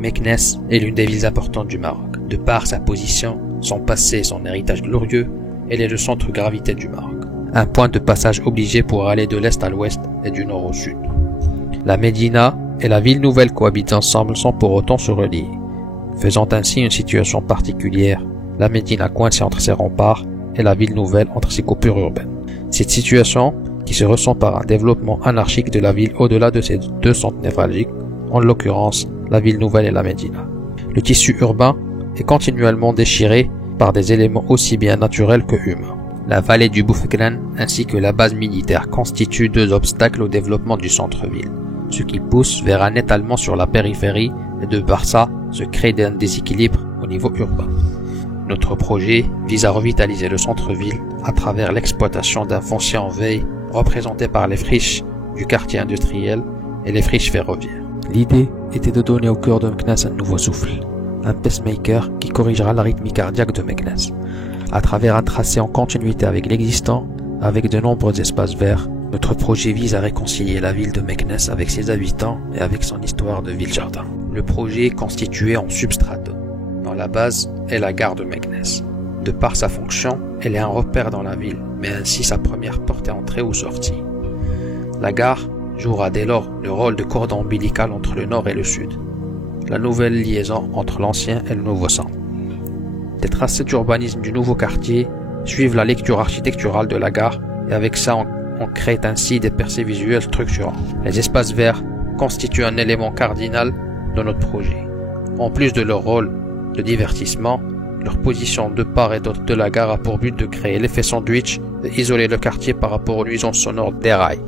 Meknès est l'une des villes importantes du Maroc. De par sa position, son passé et son héritage glorieux, elle est le centre de gravité du Maroc. Un point de passage obligé pour aller de l'est à l'ouest et du nord au sud. La Médina et la ville nouvelle cohabitent ensemble sans pour autant se relier, faisant ainsi une situation particulière, la Médina coincée entre ses remparts et la ville nouvelle entre ses coupures urbaines. Cette situation, qui se ressent par un développement anarchique de la ville au-delà de ses deux centres névralgiques, en l'occurrence la ville nouvelle et la Médina. Le tissu urbain est continuellement déchiré par des éléments aussi bien naturels que humains. La vallée du Boufkran ainsi que la base militaire constituent deux obstacles au développement du centre-ville, ce qui pousse vers un étalement sur la périphérie et de par ça se crée un déséquilibre au niveau urbain. Notre projet vise à revitaliser le centre-ville à travers l'exploitation d'un foncier en veille représenté par les friches du quartier industriel et les friches ferroviaires. L'idée était de donner au cœur de Meknès un nouveau souffle, un pacemaker qui corrigera la rythmie cardiaque de Meknès. À travers un tracé en continuité avec l'existant, avec de nombreux espaces verts, notre projet vise à réconcilier la ville de Meknès avec ses habitants et avec son histoire de ville-jardin. Le projet est constitué en substratum. Dans la base est la gare de Meknès. De par sa fonction, elle est un repère dans la ville, mais ainsi sa première porte d'entrée ou sortie. La gare jouera dès lors le rôle de cordon ombilical entre le nord et le sud, la nouvelle liaison entre l'ancien et le nouveau centre. Des tracés d'urbanisme du nouveau quartier suivent la lecture architecturale de la gare et avec ça on crée ainsi des percées visuelles structurantes. Les espaces verts constituent un élément cardinal de notre projet. En plus de leur rôle de divertissement, leur position de part et d'autre de la gare a pour but de créer l'effet sandwich et isoler le quartier par rapport aux nuisances sonores des rails.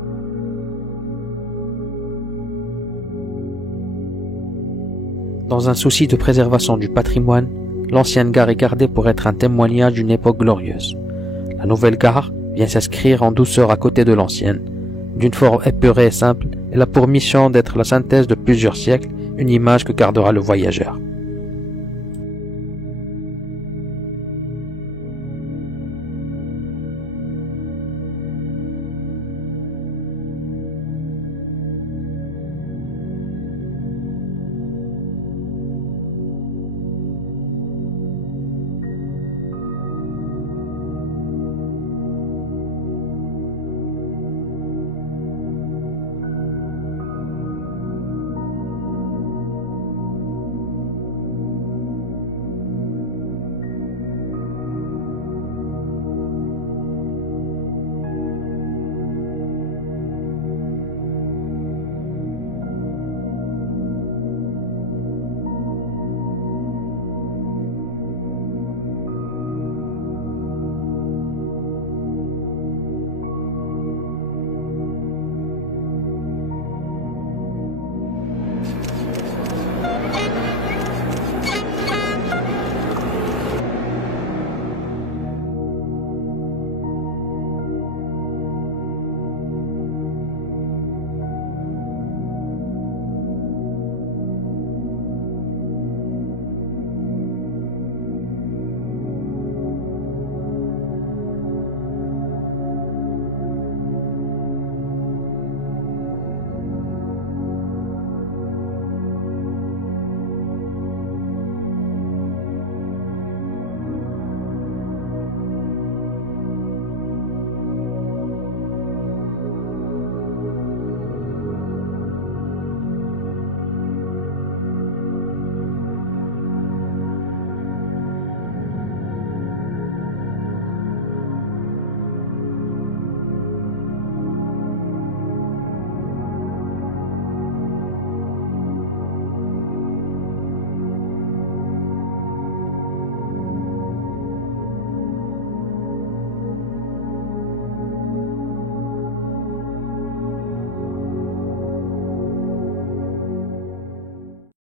Dans un souci de préservation du patrimoine, l'ancienne gare est gardée pour être un témoignage d'une époque glorieuse. La nouvelle gare vient s'inscrire en douceur à côté de l'ancienne. D'une forme épurée et simple, elle a pour mission d'être la synthèse de plusieurs siècles, une image que gardera le voyageur.